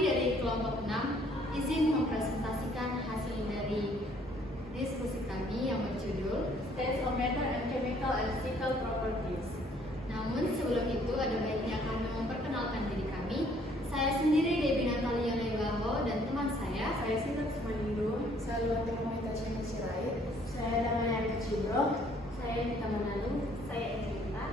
dari kelompok 6 izin mempresentasikan hasil dari diskusi kami yang berjudul States of Matter and Chemical and Physical Properties. Namun sebelum itu ada baiknya kami memperkenalkan diri kami. Saya sendiri Debbie Natalia Lebaho dan teman saya Sinta Kusmanindung, saya Luwati Mohita Cina Sirait, saya Damaya Kecibro, saya Nita Mananu, saya Enrita.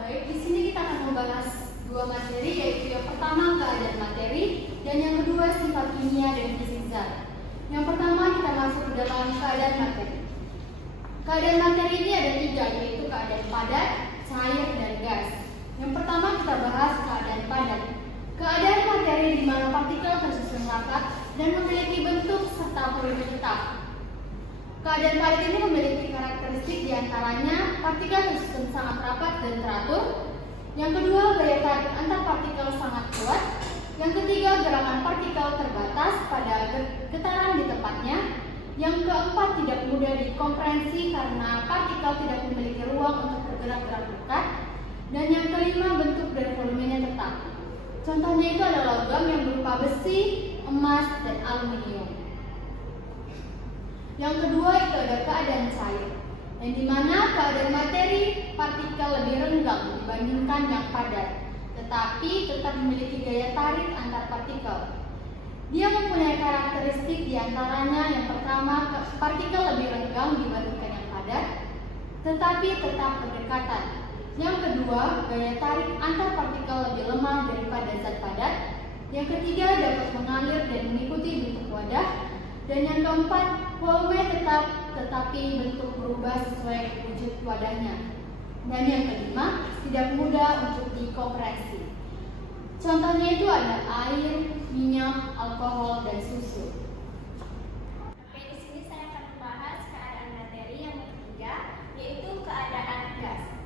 Baik, di sini kita akan membahas dua materi, yaitu yang pertama keadaan materi dan yang kedua sifat kimia dan fisik zat. Yang pertama kita masuk ke dalam keadaan materi. Keadaan materi ini ada tiga, yaitu keadaan padat, cair, dan gas. Yang pertama kita bahas keadaan padat. Keadaan materi di mana partikel tersusun rapat dan memiliki bentuk serta volume tetap. Keadaan padat ini memiliki karakteristik diantaranya partikel tersusun sangat rapat dan teratur. Yang kedua, gaya tarik antar partikel sangat kuat. Yang ketiga, gerakan partikel terbatas pada getaran di tempatnya. Yang keempat, tidak mudah dikomprehensif karena partikel tidak memiliki ruang untuk bergerak-gerak dekat. Dan yang kelima, bentuk dan volumenya tetap. Contohnya itu adalah logam yang berupa besi, emas, dan aluminium. Yang kedua itu ada keadaan cair, yang dimana keadaan materi partikel lebih renggang dibandingkan yang padat, tetapi tetap memiliki gaya tarik antar partikel. Dia mempunyai karakteristik diantaranya yang pertama, partikel lebih renggang dibandingkan yang padat, tetapi tetap berdekatan. Yang kedua, gaya tarik antar partikel lebih lemah daripada zat padat. Yang ketiga, dapat mengalir dan mengikuti bentuk wadah. Dan yang keempat, volume tetap tetapi bentuk berubah sesuai wujud wadahnya. Dan yang kelima, tidak mudah untuk dikompresi. Contohnya itu ada air, minyak, alkohol, dan susu. Oke, di sini saya akan membahas keadaan materi yang ketiga, yaitu keadaan gas.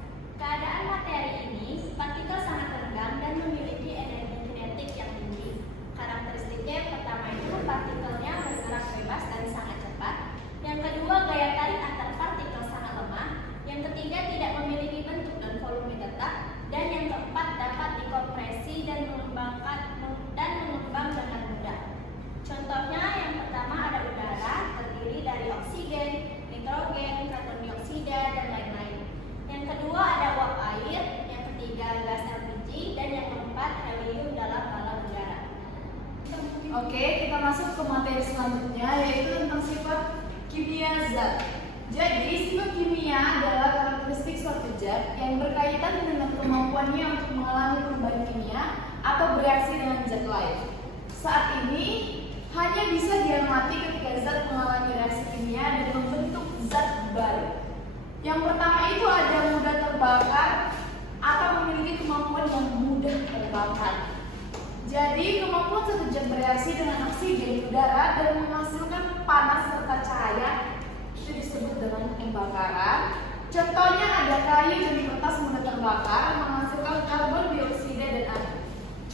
Keadaan materi ini, partikel sangat renggang dan memiliki energi kinetik yang tinggi. Karakteristiknya yang pertama itu partikelnya bergerak bebas dan sangat cepat. Yang kedua, gaya tarik antar partikel sangat lemah. Yang ketiga, tidak memiliki bentuk dan volume tetap. Dan yang keempat, dapat dikompresi dan mengembang dengan mudah. Contohnya yang pertama ada udara, terdiri dari oksigen, nitrogen, karbon dioksida, dan lain-lain. Yang kedua ada uap air, yang ketiga gas LPG, dan yang keempat helium dalam balon udara. Oke, kita masuk ke materi selanjutnya, yaitu tentang sifat kimia zat. Jadi, sifat kimia adalah karakteristik suatu zat yang berkaitan dengan kemampuannya untuk mengalami perubahan kimia atau bereaksi dengan zat lain. Saat ini, hanya bisa diamati ketika zat mengalami reaksi kimia dan membentuk zat baru. Yang pertama itu ada mudah terbakar atau memiliki kemampuan yang mudah terbakar. Jadi, kemampuan satu zat bereaksi dengan oksigen di udara dan menghasilkan panas serta cahaya itu disebut dengan pembakaran. Contohnya ada kayu dan kertas mudah terbakar menghasilkan karbon dioksida dan air.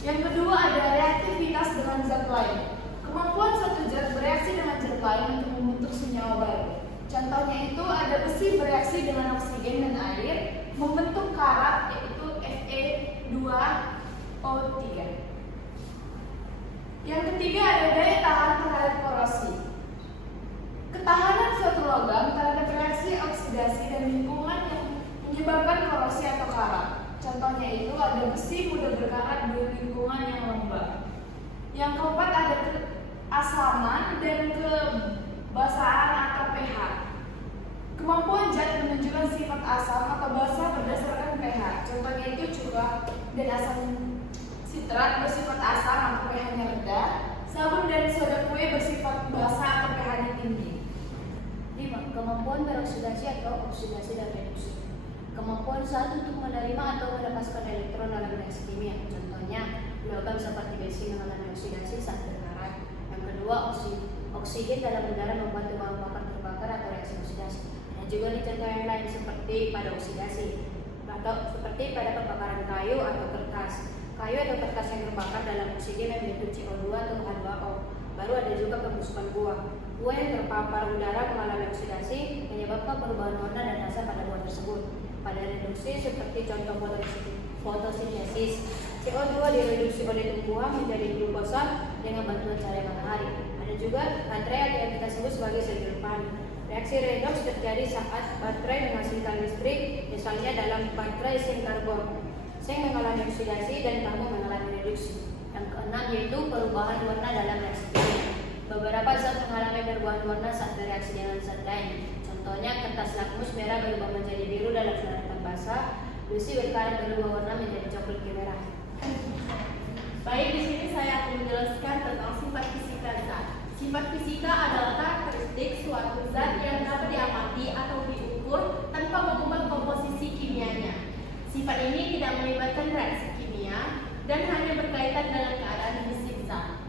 Yang kedua ada reaktivitas dengan zat lain. Kemampuan satu zat bereaksi dengan zat lain untuk membentuk senyawa baru. Contohnya itu ada besi bereaksi dengan oksigen dan air membentuk karat, yaitu Fe2O3. Yang ketiga ada daya tahan terhadap korosi. Ketahanan suatu logam terhadap reaksi oksidasi dan lingkungan yang menyebabkan korosi atau karat. Contohnya itu ada besi mudah berkarat di lingkungan yang lembab. Yang keempat ada keasaman dan kebasahan atau pH. Kemampuan zat menunjukkan sifat asam atau basa berdasarkan pH. Contohnya itu curah dan asam sitrat bersifat asam atau pH-nya rendah. Sabun dan soda kue bersifat basa atau pH-nya tinggi. 5. Kemampuan beroksidasi atau oksidasi dan reduksi. Kemampuan zat untuk menerima atau melepaskan elektron dalam reaksi kimia. Contohnya, logam seperti besi mengalami oksidasi saat berkarat. Yang kedua, oksigen dalam udara membantu bahan bakar terbakar atau reaksi oksidasi. Dan juga di contoh yang lain seperti pada oksidasi atau seperti pada pembakaran kayu atau kertas. Kayu atau kertas yang terbakar dalam oksigen membentuk CO2 atau H2O. Baru ada juga pembusukan buah. Buah yang terpapar udara mengalami oksidasi menyebabkan perubahan warna dan rasa pada buah tersebut. Pada reduksi seperti contoh fotosintesis, CO2 direduksi oleh tumbuhan menjadi glukosa dengan bantuan cahaya matahari. Ada juga baterai atau yang kita sebut sebagai sel depan. Reaksi redox terjadi saat baterai menghasilkan listrik, misalnya dalam baterai zinc karbon. Zinc mengalami oksidasi dan karbon mengalami reduksi. Yang keenam yaitu perubahan warna dalam reaksi kimia. Beberapa zat mengalami perubahan warna saat bereaksi dengan zat lain. Contohnya kertas lakmus merah berubah menjadi biru dalam fermentasi basah, besi berkarat berubah warna menjadi coklat kemerah. Baik, di sini saya akan menjelaskan tentang sifat fisika zat. Sifat fisika adalah karakteristik suatu zat yang dapat diamati atau diukur tanpa mengubah komposisi kimianya. Sifat ini tidak melibatkan reaksi kimia dan hanya berkaitan dengan keadaan fisik zat.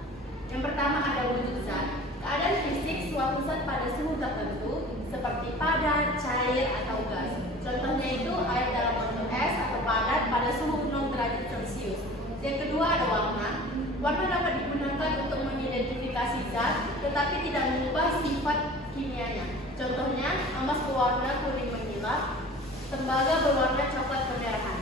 Yang pertama ada wujud zat. Keadaan fisik suatu zat pada suhu tertentu seperti padat, cair, atau gas. Contohnya itu air dalam bentuk es atau padat pada suhu 0 derajat Celcius. Yang kedua ada warna. Warna dapat digunakan untuk mengidentifikasi zat, tetapi tidak mengubah sifat kimianya. Contohnya emas berwarna kuning menyilap, tembaga berwarna coklat kemerahan.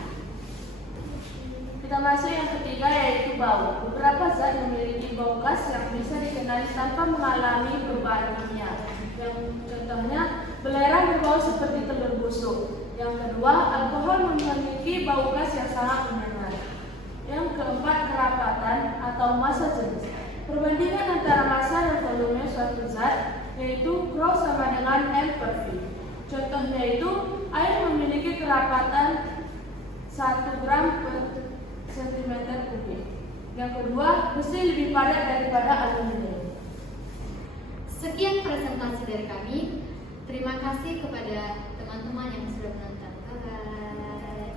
Kita masuk yang ketiga yaitu bau. Beberapa zat memiliki bau khas yang bisa dikenali tanpa mengalami perubahan kimia. Yang contohnya belerang berbau seperti telur busuk. Yang kedua, alkohol memiliki bau khas yang sangat menyengat. Yang keempat, kerapatan atau massa jenis. Perbandingan antara massa dan volume suatu zat yaitu Rho sama dengan M per V. Contohnya itu air memiliki kerapatan 1 gram per cm kubik. Yang kedua, besi lebih padat daripada aluminium. Sekian presentasi dari kami. Terima kasih kepada teman-teman yang sudah menonton. Bye-bye.